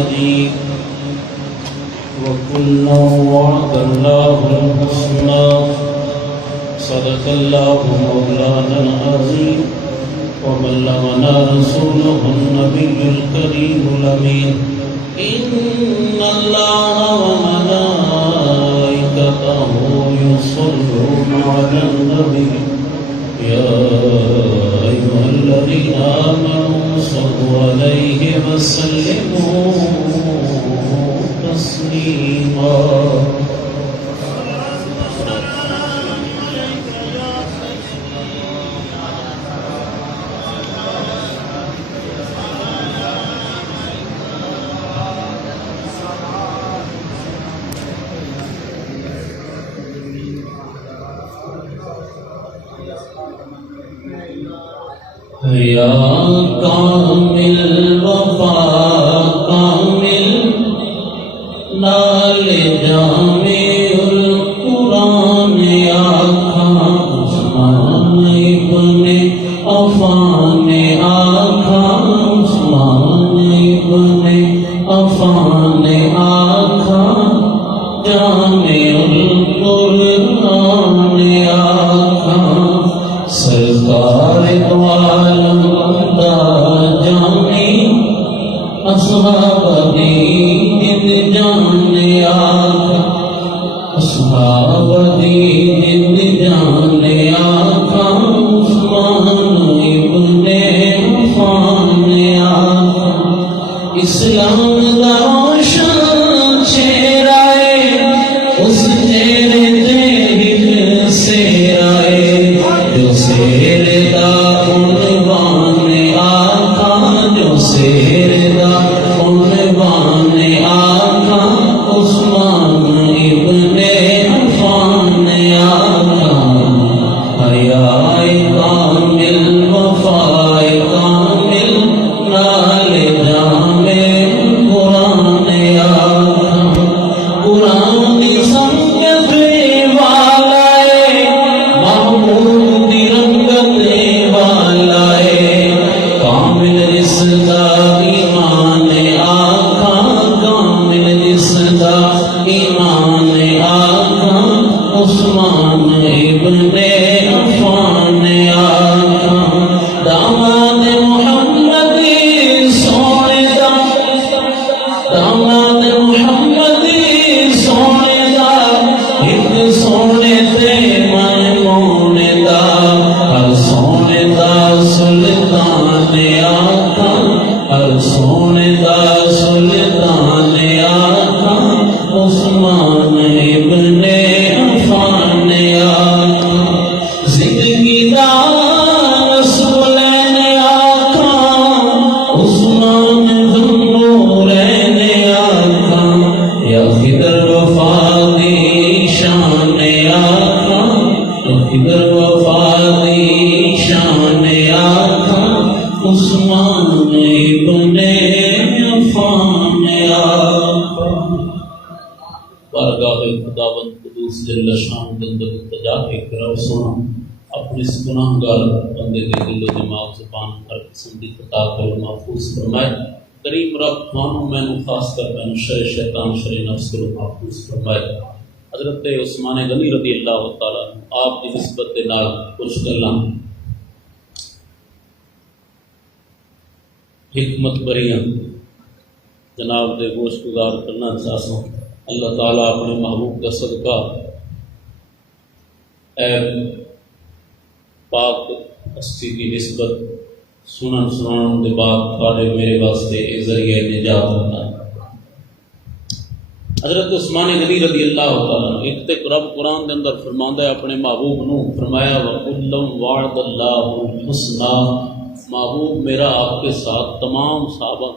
مجيد وكلا وعد الله الحسنى صدق الله مولانا العظيم وبلغنا رسوله النبي الكريم الأمين إن الله وملائكته يصلون على النبي يا أيها الذين آمنوا صلوا عليه وسلموا تسليما یا کامل وفا کامل نال جامع القرآن آقا عثمان ابن عفان آقا عثمان ابن عفان آقا جامع القرآن آقا سرکار عالم دا جامی اصحاب دین جان آقا اصحاب دین جان آقا عثمان ابن عفان آقا اسلام دا روشن چہرہ اس چہرے تے سیرائے جو سیر دا عنوان آقا جو سیر دا عنوان آقا عثمان ابن عفان آقا حیاء کامل وفاء کامل نال جامع قرآن آقا قرآن سمجھ والا محمود رنگت والا کامل رسدہ ایمان آقا کامل رسدہ ایمان آقا عثمان ابن عفان آقا داماد محمدی سونے دا داماد محمدی سونے دا ایک سونے تے میمون دا ہر سونے دا سلطان آقا ہر سونے دا سلطان آقا عثمان ابن عفان آقا زندگی دا رسولین آقا عثمان ذوالنورین آقا یا خضر وفا دی شان آقا یا خضر وفا دی شان آقا عثمان ابن عفان آقا بارگاہ خداوند قدوس جل شان دندر تجا کے کرو سونا اپنے اس گناہگار بندے کے دل و دماغ زبان ہر قسم کی خطا کرو محفوظ فرمائے کریم رب خانوں میں خاص کر میں شر شیطان شر نفس کو محفوظ فرمائے حضرت عثمان غنی رضی اللہ تعالیٰ آپ کی نسبت کے نال کچھ گلاں حکمت بریاں جناب دے گوش گزار کرنا چاہتا ہوں اللہ تعالیٰ اپنے محبوب کا صدقہ اے پاک ہستی کی نسبت سنن سنان دے بعد تھوڑے میرے واسطے اے ذریعہ نجات ہوتا ہے حضرت عثمان غنی رضی اللہ تعالیٰ ایک تک رب قرآن دے اندر فرماندہ ہے اپنے محبوب نو فرمایا وَقُلَّمْ وَعْدَ اللَّهُ الْحُسْنَى محبوب میرا آپ کے ساتھ تمام صحابہ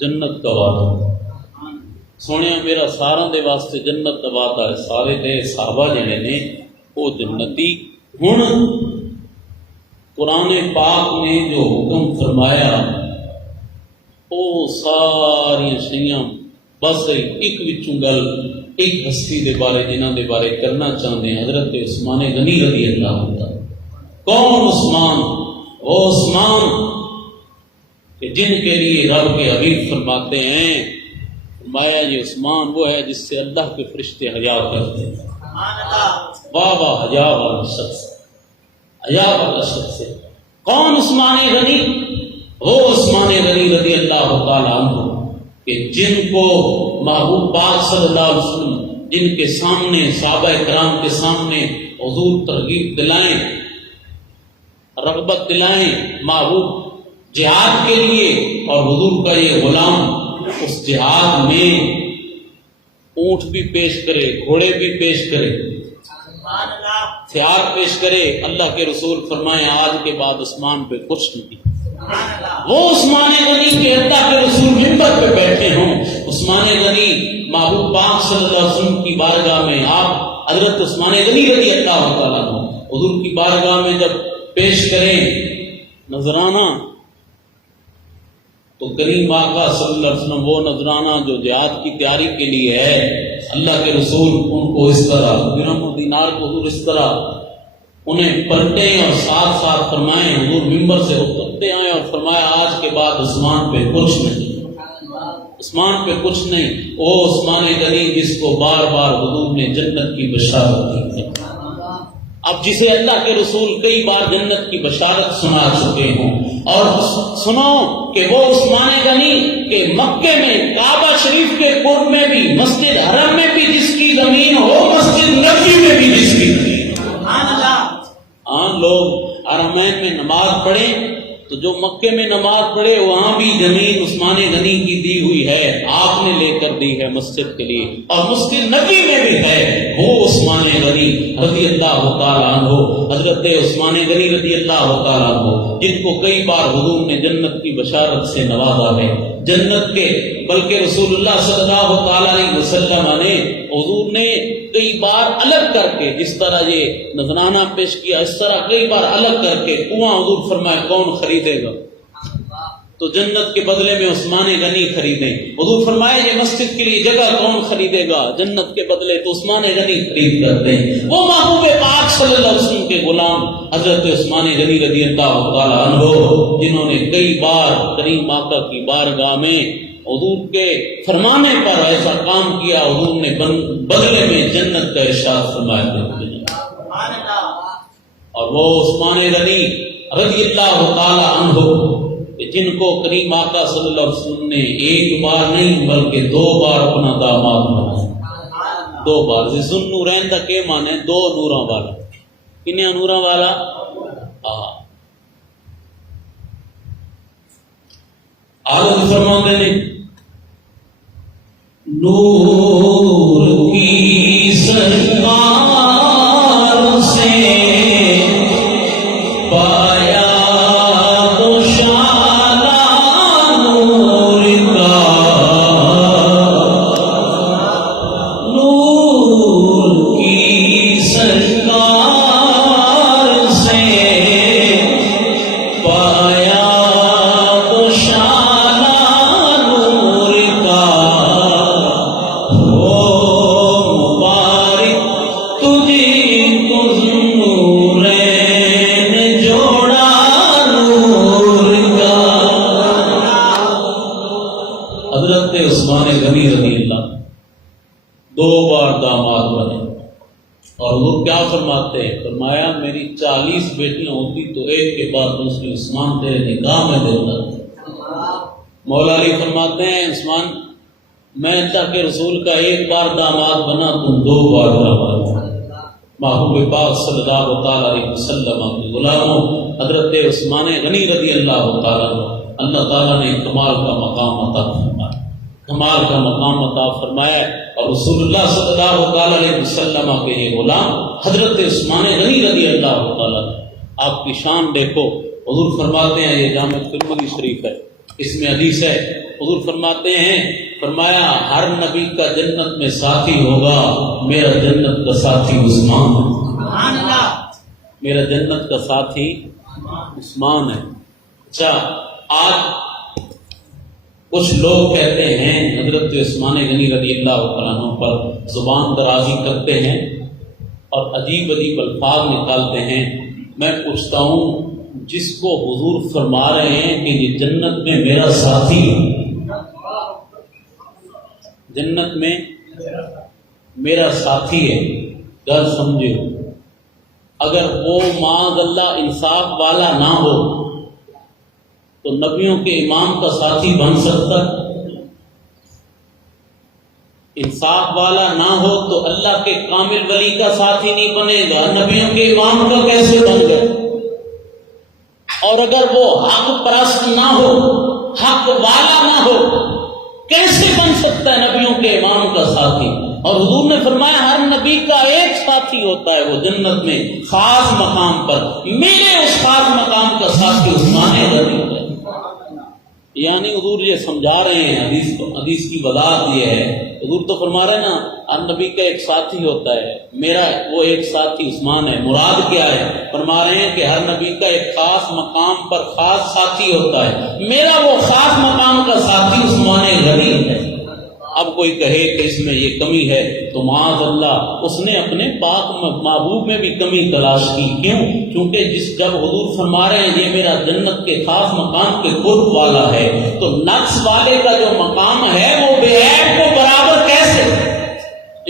جنت کا وعدہ سونے میرا سارا دے واسطے جنت کا وعدہ ہے سارے دے صحابہ جنے نے وہ جنتی ہن قرآن پاک نے جو حکم فرمایا وہ ساری شیاں بس ایک وچوں گل ایک ہستی دے بارے جنہاں دے بارے کرنا چاہتے ہیں حضرت عثمان غنی رضی اللہ عنہ کون عثمان وہ عثمان کہ جن کے لیے رب کے حبیب فرماتے ہیں فرمایا یہ عثمان وہ ہے جس سے اللہ کے فرشتے حیا کرتے ہیں۔ واہ واہ، حیا والا شخص، حیا والا شخص ہے۔ کون عثمان غنی؟ وہ عثمان غنی رضی اللہ تعالیٰ عنہ کہ جن کو محبوب پاک صلی اللہ علیہ وسلم جن کے سامنے صحابہ کرام کے سامنے حضور ترغیب دلائیں، رغبت دلائیں محبوب جہاد کے لیے، اور حضور کا یہ غلام اس جہاد میں اونٹ بھی پیش کرے، گھوڑے بھی پیش کرے، ہتھیار پیش کرے، اللہ کے رسول فرمائے آج کے بعد عثمان پہ کچھ نہیں۔ وہ عثمان غنی کے اللہ کے رسول منبر پہ بیٹھے ہوں، عثمان غنی محبوب پاک صلی اللہ علیہ وسلم کی بارگاہ میں آپ حضرت عثمان غنی رضی اللہ تعالیٰ عنہ حضور کی بارگاہ میں جب پیش کریں نذرانہ، تو کریم آقا صلی اللہ علیہ وسلم وہ نذرانہ جو جہاد کی تیاری کے لیے ہے، اللہ کے رسول ان کو اس طرح درہم و دینار کو حضور اس طرح انہیں پلٹیں اور ساتھ ساتھ فرمائیں، حضور ممبر سے اترتے آئے اور فرمایا آج کے بعد عثمان پہ کچھ نہیں، عثمان پہ کچھ نہیں۔ وہ عثمان غنی جس کو بار بار حضور نے جنت کی بشارت دی ہے، اب جسے اللہ کے رسول کئی بار جنت کی بشارت سنا چکے ہوں، اور سنو کہ وہ عثمان غنی کہ مکے میں کعبہ شریف کے قرب میں بھی، مسجد حرم میں بھی جس کی زمین ہو، مسجد نبوی میں بھی جس کی زمین، لوگ حرمین میں نماز پڑھیں تو جو مکے میں نماز پڑھے وہاں بھی زمین عثمان غنی کی دی ہوئی ہے، آپ نے لے کر دی ہے مسجد کے لیے، اور مسجد نبی میں بھی ہے وہ عثمان غنی رضی اللہ تعالیٰ عنہ، حضرت عثمان غنی رضی اللہ تعالیٰ عنہ جن کو کئی بار حضور نے جنت کی بشارت سے نوازا ہے، جنت کے، بلکہ رسول اللہ صلی اللہ تعالیٰ علیہ وسلم نے حضور نے کئی بار الگ کر کے، جس طرح یہ نذرانہ پیش کیا اس طرح کئی بار الگ کر کے کنواں حضور فرمائے کون خریدے گا، تو جنت کے بدلے میں عثمان غنی خریدیں، حضور فرمائے یہ مسجد کے لیے جگہ کون خریدے گا جنت کے بدلے، تو عثمان غنی خرید کر دیں۔ وہ محبوب پاک صلی اللہ علیہ وسلم کے غلام حضرت عثمان غنی رضی اللہ تعالیٰ عنہ جنہوں نے کئی بار کریم آقا کی بارگاہ میں حضور کے فرمانے پر ایسا کام کیا، حضور نے بدلے میں جنت کا ارشاد فرمایا تھا۔ اور وہ عثمان غنی رضی اللہ تعالی عنہ جن کو کریم آقا صلی اللہ علیہ وسلم نے ایک بار نہیں بلکہ 2 بار اپنا داماد بنایا، 2 بار۔ ذو نورین کا کے مانے 2 نوراں والا، کنیا نوراں والا؟ آج فرماتے ہیں نور کی سرکار سے پایا دوشالہ نور کا، نور کی سرکار سے پایا عثمان غنی رضی اللہ 2 بار داماد بنے، اور وہ کیا فرماتے ہیں؟ فرمایا میری 40 بیٹیاں ہوتی تو ایک کے بعد دوسری عثمان تیرے نکاح میں دیتا۔ مولا علی فرماتے ہیں عثمان میں اللہ کے رسول کا 1 بار داماد بنا، تم 2 بار داماد بنا۔ محبوب پاک صلی اللہ تعالیٰ علیہ وسلم کے غلاموں حضرت عثمان غنی رضی اللہ تعالیٰ اللہ تعالیٰ نے کمال کا مقام عطا فرمایا، کمال کا مقام عطا فرمایا، اور رسول اللہ صلی اللہ تعالیٰ علیہ وسلم کے یہ غلام حضرت عثمان غنی رضی اللہ تعالیٰ آپ کی شان دیکھو۔ حضور فرماتے ہیں، یہ جامع ترمذی شریف ہے، اس میں حدیث ہے، حضور فرماتے ہیں، فرمایا ہر نبی کا جنت میں ساتھی ہوگا، میرا جنت کا ساتھی عثمان ہے، میرا جنت کا ساتھی عثمان ہے۔ اچھا آج کچھ لوگ کہتے ہیں حضرت عثمان غنی رضی اللہ تعالیٰ عنہ پر زبان درازی کرتے ہیں اور عجیب عجیب الفاظ نکالتے ہیں۔ میں پوچھتا ہوں جس کو حضور فرما رہے ہیں کہ یہ جنت میں میرا ساتھی ہے، جنت میں میرا ساتھی ہے. گل سمجھو، اگر وہ معاذ اللہ انصاف والا نہ ہو تو نبیوں کے امام کا ساتھی بن سکتا ہے؟ انصاف والا نہ ہو تو اللہ کے کامل ولی کا ساتھی نہیں بنے گا، نبیوں کے امام کا کیسے بن گئے؟ اور اگر وہ حق پرست نہ ہو، حق والا نہ ہو، کیسے بن سکتا ہے نبیوں کے امام کا ساتھی؟ اور حضور نے فرمایا ہر نبی کا ایک ساتھی ہوتا ہے، وہ جنت میں خاص مقام پر. میرے اس خاص مقام کا ساتھی عثمان غنی ہے. یعنی حضور یہ سمجھا رہے ہیں حدیث کی وضاحت یہ ہے. حضور تو فرما رہے ہیں نا ہر نبی کا ایک ساتھی ہوتا ہے، میرا وہ ایک ساتھی عثمان ہے. مراد کیا ہے؟ فرما رہے ہیں کہ ہر نبی کا ایک خاص مقام پر خاص ساتھی ہوتا ہے، میرا وہ خاص مقام کا ساتھی عثمان غنی ہے. اب کوئی کہے کہ اس میں یہ کمی ہے تو معاذ اللہ اس نے اپنے پاک محبوب میں بھی کمی تلاش کی. کیوں؟ کیونکہ جب حضور فرما رہے ہیں یہ میرا جنت کے خاص مقام کے قرب والا ہے، تو نقص والے کا جو مقام ہے وہ بے عیب کو برابر کیسے؟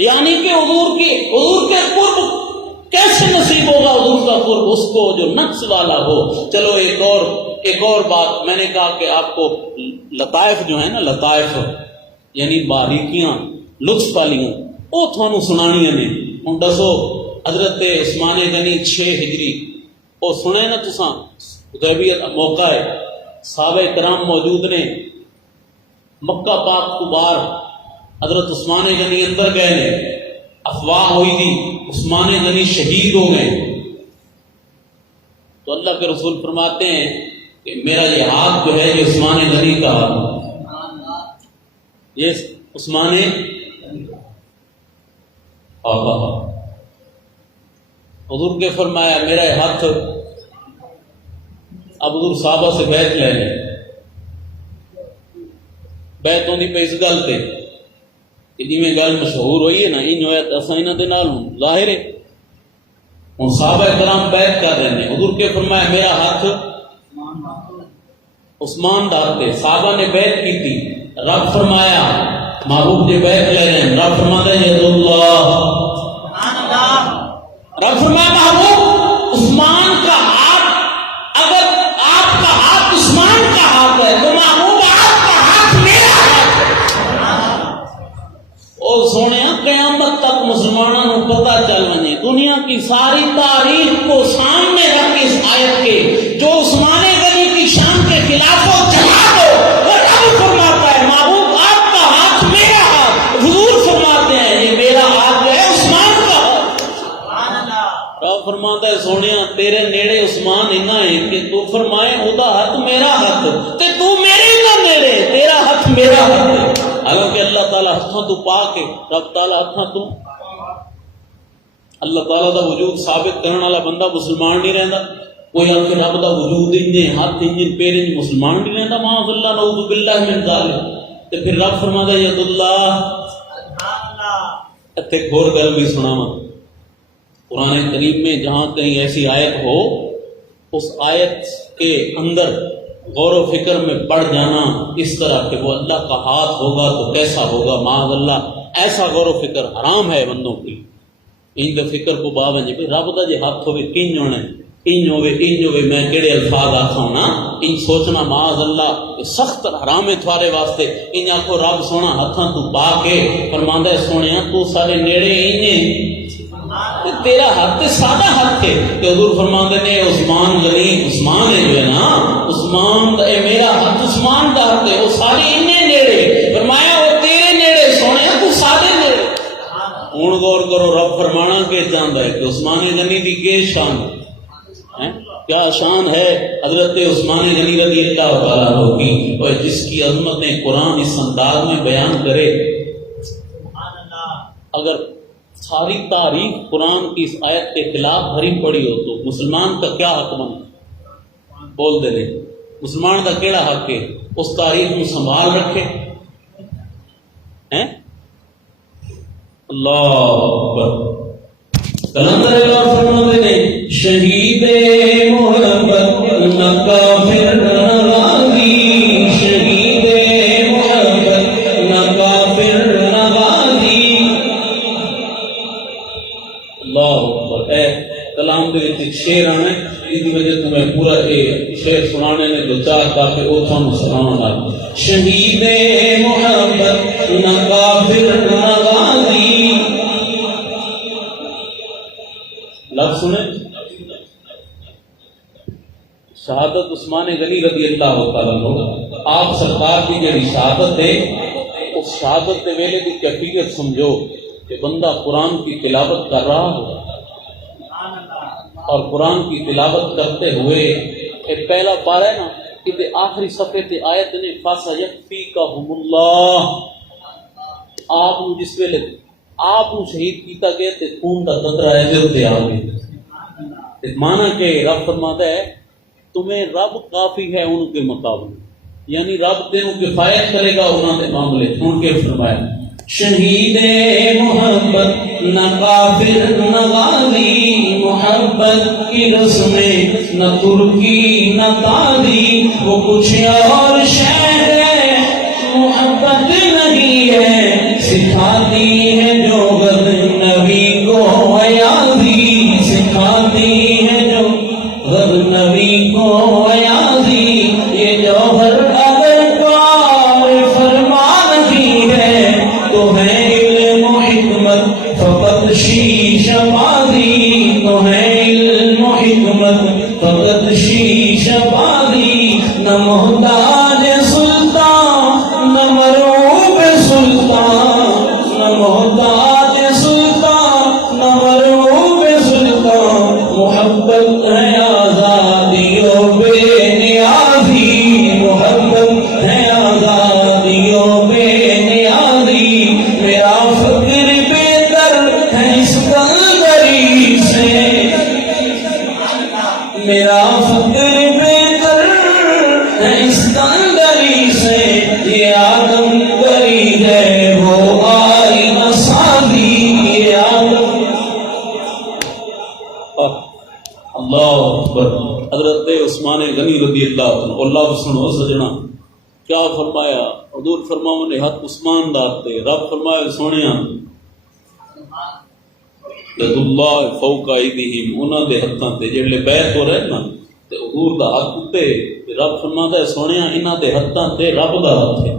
یعنی کہ حضور کے قرب کیسے نصیب ہوگا؟ حضور کا قرب اس کو جو نقص والا ہو. چلو ایک اور بات میں نے کہا کہ آپ کو لطائف جو ہے نا، لطائف یعنی باریکیاں لطف والی وہ تھانوں سنانیاں نے. ہوں دسو حضرت عثمان غنی 6 ہجری وہ سنے نا تساں، حدیبیہ موقع ہے، صحابہ کرام موجود نے، مکہ پاک کو باہر حضرت عثمان غنی اندر گئے نے، افواہ ہوئی تھی عثمان غنی شہید ہو گئے. تو اللہ کے رسول فرماتے ہیں کہ میرا یہ ہاتھ جو ہے یہ عثمان غنی کا ہاتھ، یہ عثمان حضور کے فرمایا میرا ہاتھ. اب حضور صحابہ سے بیعت لے لیں، بیعت ہوندی پہ اس گل پہ کہ جی میں گل مشہور ہوئی ہے نا ان ہویا تو اساں انہاں دے نال ہوں ظاہر ہے. ہوں صحابہ کرام بیعت کر رہے ہیں، حضور کے فرمایا میرا ہاتھ عثمان دا ہاتھ ہے. صحابہ نے بیعت کی تھی، رب فرمایا محبوب جی بیعت لے رہے ہیں، رب فرماتا ہے ید اللہ، رب فرمایا محبوب عثمان کا ہاتھ، اگر آپ کا ہاتھ عثمان کا ہاتھ ہے تو محبوب آپ کا ہاتھ میرا ہاتھ. اور سونے قیامت تک مسلمانوں کو پتہ چل ونے، دنیا کی ساری تاریخ کو سامنے رکھ کے اس آیت کے جو عثمان غنی کی شان کے خلاف ہو چلا دو. وہ رب فرماتا ہے محبوب آپ کا ہاتھ میرا ہاتھ. حضور فرماتے ہیں یہ میرا ہاتھ جو ہے عثمان کا ہاتھ. رب فرماتا ہے سونیا تیرے نیڑے عثمان اتنا ہے کہ تو فرمائے ادا ہاتھ میرا ہاتھ تے تو میرے کا نیڑے، تیرا ہاتھ میرا ہاتھ ہے. حالانکہ اللہ تعالیٰ ہاتھوں تو پاک ہے، رب تعالیٰ ہاتھوں تو اللہ تعالیٰ دا وجود ثابت کرنے والا بندہ مسلمان نہیں رہندا. کوئی آ کے رب دا وجود انجے ہاتھ انجے پیر انجے مسلمان نہیں رہندا، معاذ اللہ نعوذ باللہ من ذالک. تے پھر رب فرماتا ہے ید اللہ. اتھے ایک اور گل بھی سناواں، قرآن کریم میں جہاں کہیں ایسی آیت ہو اس آیت کے اندر غور و فکر میں پڑ جانا اس طرح کہ وہ اللہ کا ہاتھ ہوگا تو کیسا ہوگا، معاذ اللہ ایسا غور و فکر حرام ہے بندوں کی. ان کے فکر کو با بنجے بھی رب دا جے ہاتھ ہوئے کنج ہونا ہے، انج ہوئے میں کیڑے الفاظ آکھاں نا، ان سوچنا معاذ اللہ سخت حرام ہے تھوارے واسطے. ان آکھو رب سونا ہاتھاں تو پا کے فرماندا ہے سونیا تو سارے نیڑے انج تیرا ہاتھ سادہ ہاتھ ہے. کہ حضور فرماندے نے عثمان غنی عثمان ہے جو ہے نا عثمان اے میرا ہاتھ عثمان دا ہاتھ ہے، وہ سارے انہیں نیڑے. فرمایا وہ تیرے نیڑے سونے تو سادے نیڑے. ہوں غور کرو رب فرمانا کہ چاہتا ہے کہ عثمان غنی دی کے شان ہے، کیا شان ہے حضرت عثمان غنی رضی اللہ تعالیٰ عنہ کی، اور جس کی عظمتیں قرآن اس انداز میں بیان کرے. اگر ساری تاریخ قرآن کی اس آیت کے خلاف بھری پڑی ہو تو مسلمان کا کیا حق بنے؟ بول دے رہے مسلمان کا کیڑا حق ہے اس تاریخ کو سنبھال رکھے ہیں؟ اللہ اکبر. کلندر اللہ فرماتے ہیں شہید محبت نہ کافر نہ غازی، شہید محبت نہ کافر نہ دے ایک شعر آنا ہے اس وجہ تو میں پورا شعر سنانے نے دو چار تاکہ وہ تھانوں سنانا شہید محبت نہ کافر نہ غازی لفظ سنیں شہادت عثمان غنی رضی اللہ تعالیٰ عنہ آپ سرکار کی جو شہادت ہے اس شہادت کے ویلے کی کیفیت سمجھو کہ بندہ قرآن کی تلاوت کر رہا ہو اور قرآن کی تلاوت کرتے ہوئے ایک پہلا پارا ہے نا کہ آخری صفحے تے آیت نے فَسَيَكْفِيكَهُمُ اللَّهُ آپ جس ویلے آپ شہید کیتا گیا تے خون دا قطرہ ہے جو تے آ گئے مانا کہ رب فرماتا ہے تمہیں رب کافی ہے ان کے مقابلے یعنی رب تینوں کفایت کرے گا انہوں نے معاملے ان کے فرمایا شہید محبت نہ کافر نہ غازی محبت کی رسمیں نہ ترکی نہ تازی وہ کچھ اور شہر ہے محبت نہیں ہے سکھاتی ہے جو غد نبی کو ایازی سکھاتی ہے جو غد نبی کو ایازی یہ جوہر اگر کار فرما نہیں ہے تو ہے علم و حکمت فقط شیشہ بازی تو ہے علم و حکمت فقط شیشہ بازی نہ محتاج سلطان نہ مرعوب سلطان نہ محتاج سلطان نہ مرعوب سلطان محبت ہے آزادیوں بے نیازی محبت ہے آزادیوں بے نیازی میرا فکر بہتر ہے اسکندری سے میرا فکر بہتر ہے اسکندری سے یہ آدم گری ہے وہ آئینہ سازی یہ آدم اللہ اکبر حضرت عثمان غنی رضی اللہ عنہ اللہ سنو سجنا کیا فرمایا حضور فرماؤں نے ہاتھ عثمان دار تے رب فرمایا سونیا لد اللہ فوق ایدیہم انہاں دے ہتھاں تے جڑے بیعت ہو رہے نا تے حضور دا ہاتھ تے رب فرماتا ہے سونیا انہاں دے ہتھاں تے رب دا ہاتھ ہے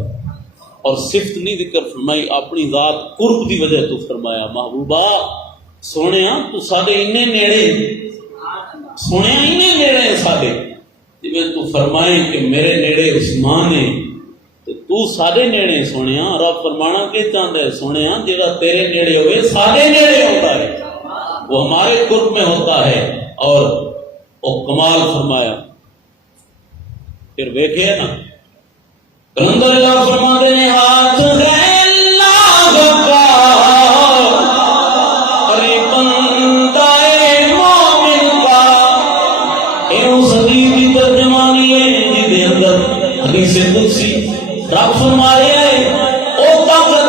اور صفت نہیں ذکر فرمائی اپنی ذات قرب دی وجہ تو فرمایا محبوبہ سونیا تو ساڈے انے نیڑے سونے ہی نیڑے ساڈے جی تو فرمائے کہ میرے نیڑے عثمان ہے تو سارے نیڑے سونے رب فرمانا کہ چاہتا ہے سونے جیڑا تیرے نیڑے ہوئے سارے نیڑے ہوتا ہے وہ ہمارے قرب میں ہوتا ہے اور وہ کمال فرمایا پھر دیکھئے نا کلندر اللہ فرماتے ہیں ہاتھ ہے اللہ کا ارے بندہ مومن کا ایو صدیق کی ترجمانی ہے جی اندر حدیث قدسی رب فرمائے او طاقت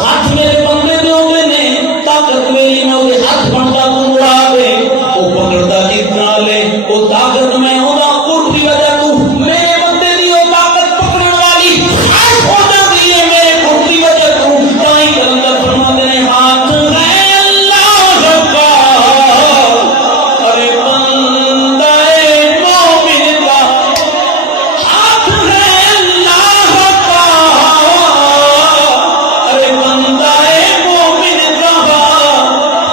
ہاتھ میرے بندے دے ہوئے نے طاقت میری میں وہ ہاتھ بنتا تو مڑا دے وہ پکڑتا جتنا لے وہ طاقت میں ہونا قرب کی وجہ تو میرے بندے دی وہ طاقت پکڑنے والی ہاتھ ہو جاتی ہے میرے قرب کی وجہ تو تائی کلندر فرماتے ہیں ہاتھ ہے اللہ کا ارے بندہ مومن کا ہاتھ ہے اللہ کا ارے بندہ مومن کا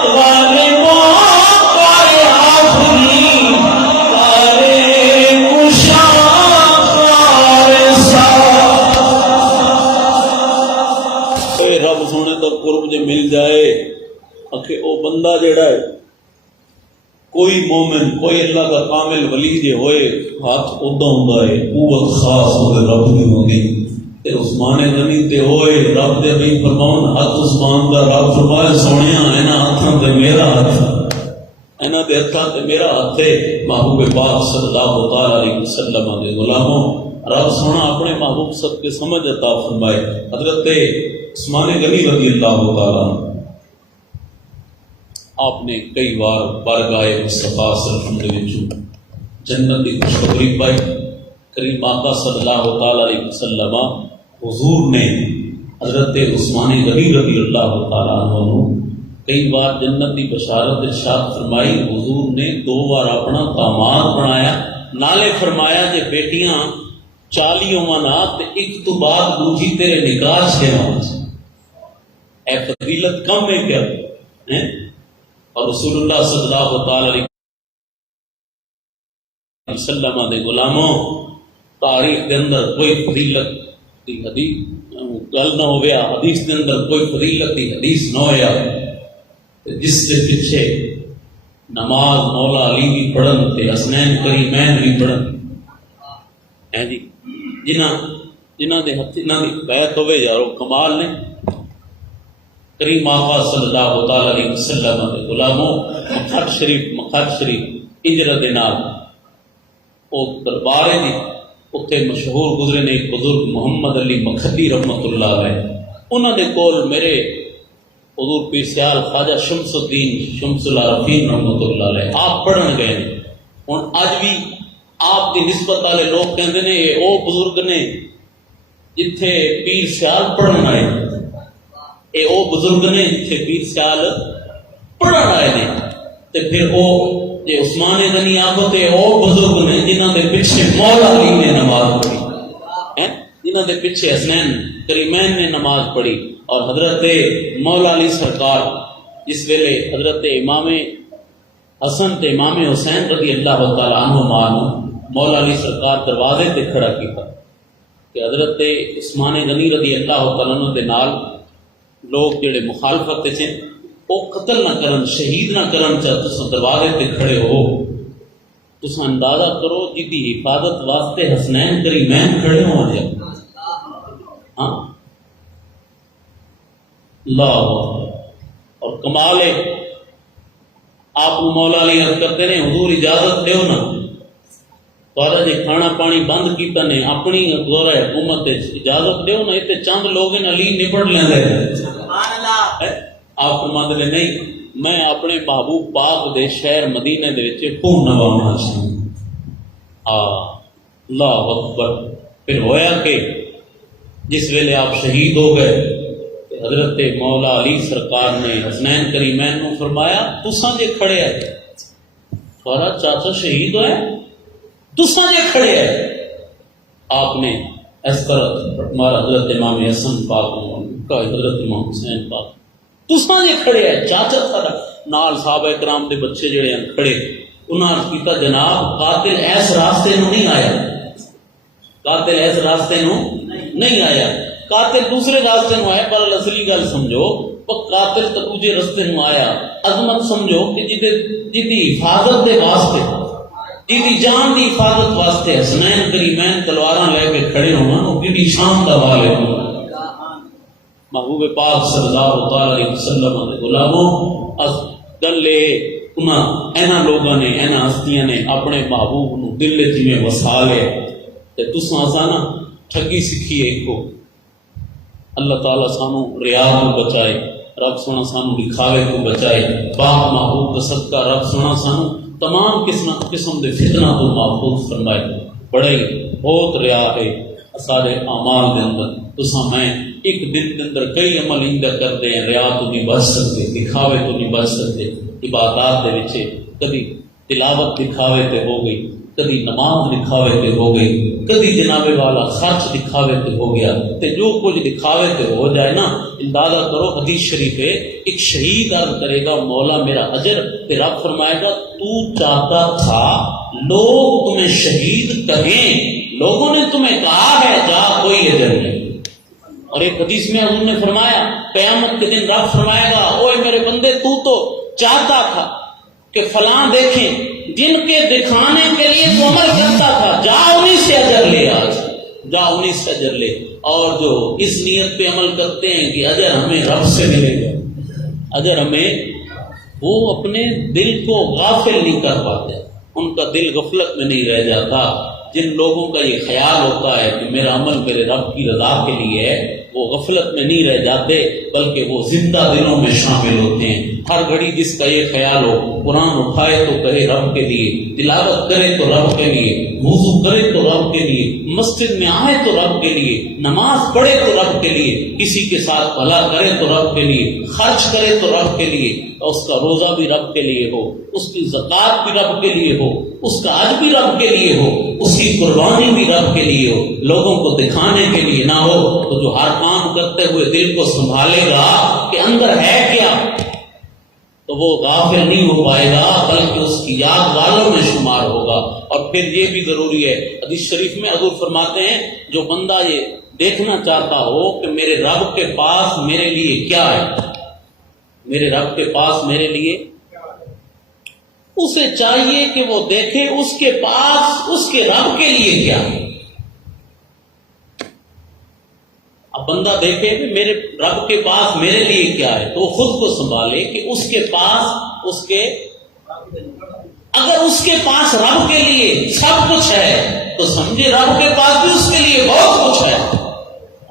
غالبوں کارے آخری کارے کشا کارے سا اے رب سونے تو قرب جو مل جائے اکھے او بندہ جڑا ہے کوئی مومن کوئی اللہ کا کامل ولی جے ہوئے ہاتھ ادا ہوندا ہے قوت خاص ہوئے رب دی ہوندی تے عثمان غنی تے ہوئے رب دے بھی فرماون ہاتھ عثمان دا رب فرمائے سونیا اینا ہاتھاں تے میرا ہاتھ اینا دے ہاتھاں تے میرا ہاتھ ہے محبوب پاک صلی اللہ تعالی علیہ وسلم دے غلاموں رب سونا اپنے محبوب سب کے سمجھ عطا فرمائے حضرت عثمان غنی رضی اللہ تعالی عنہ آپ نے کئی بار بارگاہ مصطفیٰ صلی اللہ علیہ وسلم جنت کی خوشخبری پائی کریم آقا صلی اللہ تعالی علیہ وسلم حضور نے حضرت عثمان غنی رضی اللہ تعالی عنہ کئی بار جنت کی بشارت ارشاد فرمائی، حضور نے 2 بار اپنا داماد بنایا، نالے فرمایا کہ بیٹیاں 40 ہونا تے ایک تو بعد دوجی تیرے نکاح سے اے فضیلت کم ہے کیا؟ اور رسول اللہ صلی اللہ تعالی علیہ وسلم دے غلاموں، تاریخ دے اندر کوئی فضیلت دی حدیث گل نہ ہو گیا، حدیث دے اندر کوئی فضیلت دی حدیث نہ ہویا جس کے پیچھے نماز مولا علی بھی پڑھن تے حسنین کریمین بھی پڑھن ہیں جی، جنہ دے ہتھ انہاں دی بیعت ہوے یارو کمال نے۔ کریم آقا صلی اللہ تعالی علیہ وسلم دے غلاموں، مکھٹ شریف اجرت دے نال او دربار دی اتنے مشہور گزرے نے ایک بزرگ محمد علی مکھدی رحمت اللہ علیہ، انہوں نے کول میرے حضور پیر سیال خواجہ شمس الدین شمس العارفین رحمت اللہ علیہ آپ پڑھن گئے ہوں اج بھی آپ کی نسبت والے لوگ کہتے ہیں یہ وہ بزرگ نے جتھے پیر سیال پڑھن آئے، یہ وہ بزرگ نے جتھے پیر سیال پڑھن آئے نے، تے پھر وہ جی عثمان غنی آخو تو وہ بزرگ نے جنہوں کے پیچھے مولا علی نے نماز پڑھی، جنہوں کے پیچھے حسنین کریمین نے نماز پڑھی، اور حضرت مولا علی سرکار جس ویلے حضرت امام حسن تے امام حسین رضی اللہ تعالی عنہما مولا علی سرکار دروازے تے کھڑا کیتا کہ حضرت عثمان غنی رضی اللہ تعالی عنہ دے نال لوگ جڑے مخالفت تھے وہ قتل نہ کرن، شہید نہ کرن، چاہے تساں دروازے تے کھڑے ہو، تساں اندازہ کرو جی دی حفاظت واسطے حسنین کریمین کھڑے ہو جائے۔ ہاں اللہ، اور کمال ہے آپ مولا علی عرض کرتے ہیں حضور اجازت دیو نا، تھوڑا جی کھانا پانی بند کیتا نے اپنی دورہ حکومت اجازت دیو نا، اتنے چند لوگ علی نپٹ لیندے۔ آپ فرماتے نے نہیں، میں اپنے محبوب پاک دے شہر مدینے دے وچ خون نوانا چاہیے۔ اللہ اکبر۔ پھر ہویا کہ جس ویلے آپ شہید ہو گئے حضرت مولا علی سرکار نے حسنین کریمین کو فرمایا تساں جے کھڑے ہے، تھوڑا چاچا شہید ہوئے تساں جے کھڑے ہے، آپ نے اس طرح ہمارا حضرت امام حسن پاک کا حضرت امام حسین پاک تساں جے کھڑے ہے، چاچا تھا نال صحابہ کرام دے بچے جڑے ہیں کھڑے، انہاں نے کیتا جناب قاتل ایس راستے نو نہیں آیا، قاتل ایس راستے نو نہیں آیا، قاتل دوسرے راستے نو آیا، پر اصلی گل سمجھو قاتل تو دوسرے راستے نو آیا، عظمت سمجھو کہ جدی حفاظت دے واسطے، جدی جان دی حفاظت واسطے حسنین کریمین تلواراں لے کے کھڑے ہونا، وہ کیڑی شان دا والے ہو۔ محبوب پاک صلی اللہ تعالی علیہ وسلم دے غلاموں، اس گلے انہاں لوگاں نے انہاں ہستیاں نے اپنے محبوب نو دل وچ میں وسا لے، تے تساں اساں نا ٹھگی سکھی ایک کو۔ اللہ تعالیٰ سانو ریا کو بچائے، رب سونا سانو دکھاوے کو بچائے، پاک محبوب کا صدقہ رب سونا سانو تمام قسم دے فتنہ تو محفوظ فرمائے۔ بڑے بہت ریا ہے سارے اعمال دے اندر، تساں میں ایک دن کے اندر کئی عمل اندہ کرتے ہیں، ریا تو نہیں بچ سکتے، دکھاوے تو نہیں بچ سکتے، عبادات دے وچے کبھی تلاوت دکھاوے تے ہو گئی، کبھی نماز دکھاوے تے ہو گئی، کبھی جناب والا خرچ دکھاوے تے ہو گیا، تے جو کچھ دکھاوے تے ہو جائے نا، اندازہ کرو حدیث شریف ہے ایک شہید عرض کرے گا مولا میرا اجر، تے رب فرمائے گا تو چاہتا تھا لوگ تمہیں شہید کہیں، لوگوں نے تمہیں کہا ہے جا کوئی اجر نہیں۔ اور ایک حدیث میں حضور نے فرمایا قیامت کے دن رب فرمائے گا اوے میرے بندے تو چاہتا تھا کہ فلاں دیکھیں جن کے دکھانے کے لیے تو عمل کرتا تھا، جا انہیں سے اجر لے، آج جا انہیں سے اجر لے۔ اور جو اس نیت پہ عمل کرتے ہیں کہ اجر ہمیں رب سے ملے گا، اجر ہمیں، وہ اپنے دل کو غافل نہیں کر پاتے، ان کا دل غفلت میں نہیں رہ جاتا۔ جن لوگوں کا یہ خیال ہوتا ہے کہ میرا عمل میرے رب کی رضا کے لیے ہے، وہ غفلت میں نہیں رہ جاتے بلکہ وہ زندہ دلوں میں شامل ہوتے ہیں۔ ہر گھڑی جس کا یہ خیال ہو قرآن اٹھائے تو کہے رب کے لیے، تلاوت کرے تو رب کے لیے، وضو کرے تو رب کے لیے، مسجد میں آئے تو رب کے لیے، نماز پڑھے تو رب کے لیے، کسی کے ساتھ بھلا کرے تو رب کے لیے، خرچ کرے تو رب کے لیے، اور اس کا روزہ بھی رب کے لیے ہو، اس کی زکوٰۃ بھی رب کے لیے ہو، اس کا حج بھی رب کے لیے ہو، اس کی قربانی بھی رب کے لیے ہو، لوگوں کو دکھانے کے لیے نہ ہو، تو جو ہر کام کرتے ہوئے دل کو سنبھالے گا کہ اندر ہے کیا، تو وہ غافل نہیں ہو پائے گا بلکہ اس کی یاد والوں میں شمار ہوگا۔ اور پھر یہ بھی ضروری ہے، حدیث شریف میں حضور فرماتے ہیں جو بندہ یہ دیکھنا چاہتا ہو کہ میرے رب کے پاس میرے لیے کیا ہے، میرے رب کے پاس میرے لیے، اسے چاہیے کہ وہ دیکھے اس کے پاس اس کے رب کے لیے کیا ہے۔ اب بندہ دیکھے کہ میرے رب کے پاس میرے لیے کیا ہے، تو وہ خود کو سنبھالے کہ اس کے پاس اس کے، اگر اس کے پاس رب کے لیے سب کچھ ہے تو سمجھے رب کے پاس بھی اس کے لیے بہت کچھ ہے،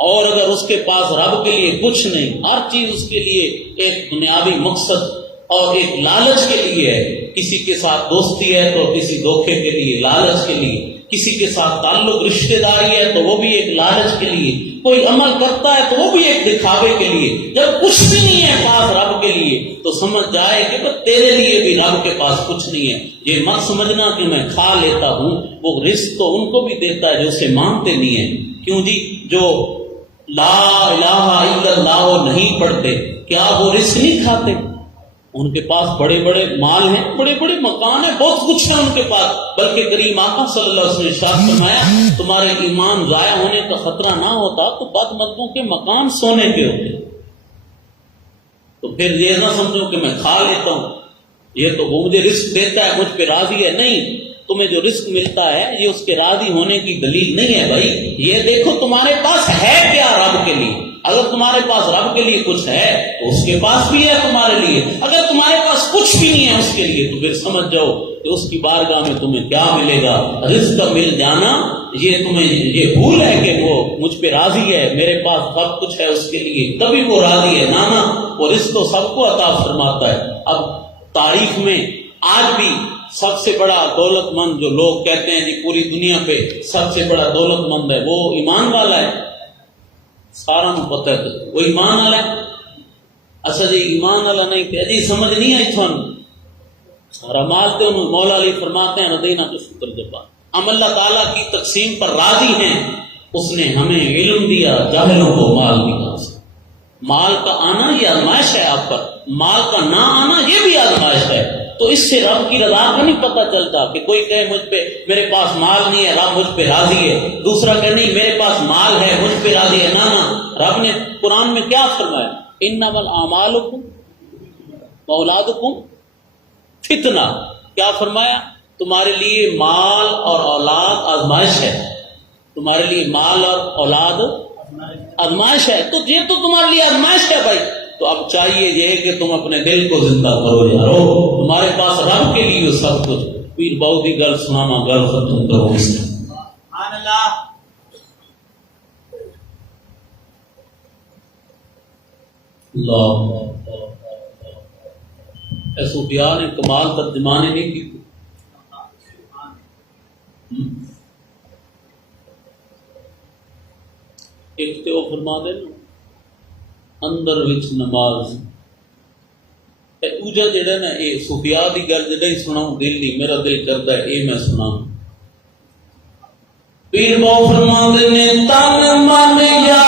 اور اگر اس کے پاس رب کے لیے کچھ نہیں، ہر چیز اس کے لیے ایک دنیاوی مقصد اور ایک لالچ کے لیے ہے، کسی کے ساتھ دوستی ہے تو کسی دھوکے کے لیے، لالچ کے لیے، کسی کے ساتھ تعلق رشتہ داری ہے تو وہ بھی ایک لالچ کے لیے، کوئی عمل کرتا ہے تو وہ بھی ایک دکھاوے کے لیے، جب کچھ بھی نہیں ہے پاس رب کے لیے تو سمجھ جائے کہ بس تیرے لیے بھی رب کے پاس کچھ نہیں ہے۔ یہ مت سمجھنا کہ میں کھا لیتا ہوں، وہ رزق تو ان کو بھی دیتا ہے جو اسے مانتے نہیں ہیں۔ کیوں جی؟ جو لا الہ الا اللہ نہیں پڑھتے کیا وہ رزق نہیں کھاتے؟ ان کے پاس بڑے بڑے مال ہیں، بڑے بڑے مکان ہیں، بہت کچھ ہے ان کے پاس، بلکہ کریم آقا صلی اللہ علیہ وسلم نے ارشاد فرمایا تمہارے ایمان ضائع ہونے کا خطرہ نہ ہوتا تو بد مردوں کے مکان سونے کے ہوتے۔ تو پھر یہ نہ سمجھو کہ میں کھا لیتا ہوں، یہ تو وہ مجھے رزق دیتا ہے، مجھ پہ راضی ہے، نہیں، تمہیں جو رزق ملتا ہے یہ اس کے راضی ہونے کی دلیل نہیں ہے بھائی، یہ دیکھو تمہارے پاس ہے کیا رب کے لیے۔ اگر تمہارے پاس رب کے لیے کچھ ہے تو اس کے پاس بھی ہے تمہارے لیے، اگر تمہارے پاس کچھ بھی نہیں ہے اس کے لیے تو پھر سمجھ جاؤ کہ اس کی بارگاہ میں تمہیں کیا ملے گا۔ رزق کا مل جانا یہ تمہیں یہ بھول ہے کہ وہ مجھ پہ راضی ہے، میرے پاس سب کچھ ہے اس کے لیے، تبھی وہ راضی ہے، نانا وہ رزق تو سب کو عطا فرماتا ہے۔ اب تاریخ میں آج بھی سب سے بڑا دولت مند جو لوگ کہتے ہیں جی پوری دنیا پہ سب سے بڑا دولت مند ہے وہ ایمان والا ہے، سارا نو پتہ ہے وہ ایمان والا ہے۔ اچھا جی ایمان والا نہیں کہ جی سمجھ نہیں آئی تھوڑا رمال تے انہوں مولا علی فرماتے ہیں ردینہ کو شکر جبا، ہم اللہ تعالیٰ کی تقسیم پر راضی ہیں، اس نے ہمیں علم دیا، جاہلوں کو مال دیا۔ مال کا آنا یہ آزمائش ہے آپ پر، مال کا نہ آنا یہ بھی آزمائش ہے، تو اس سے رب کی رضا کا نہیں پتہ چلتا کہ کوئی کہے مجھ پہ میرے پاس مال نہیں ہے رب مجھ پہ راضی ہے، دوسرا کہ نہیں میرے پاس مال ہے مجھ پہ راضی ہے، نہ رب نے قرآن میں کیا فرمایا، انما الاعمالکم واولادکم فتنہ، کیا فرمایا؟ تمہارے لیے مال اور اولاد آزمائش ہے، تمہارے لیے مال اور اولاد آزمائش ہے، تو یہ تو تمہارے لیے آزمائش ہے بھائی، تو اب چاہیے یہ کہ تم اپنے دل کو زندہ کرو یارو، تمہارے پاس رب کے لیے سب کچھ۔ پیر باؤ کی گل سنانا گل ختم کرو اس نے اللہ صوفیاء نے کمال ترجمانی نہیں کی، ایک تو فرما دے اندر وچ نماز اوجا جڑا نا یہ صوفیاء دی گل جڑا ہی سناؤں دل دی میرا دل کرتا ہے یہ میں سناؤں۔ پیر باؤ فرما دے نے تن من یا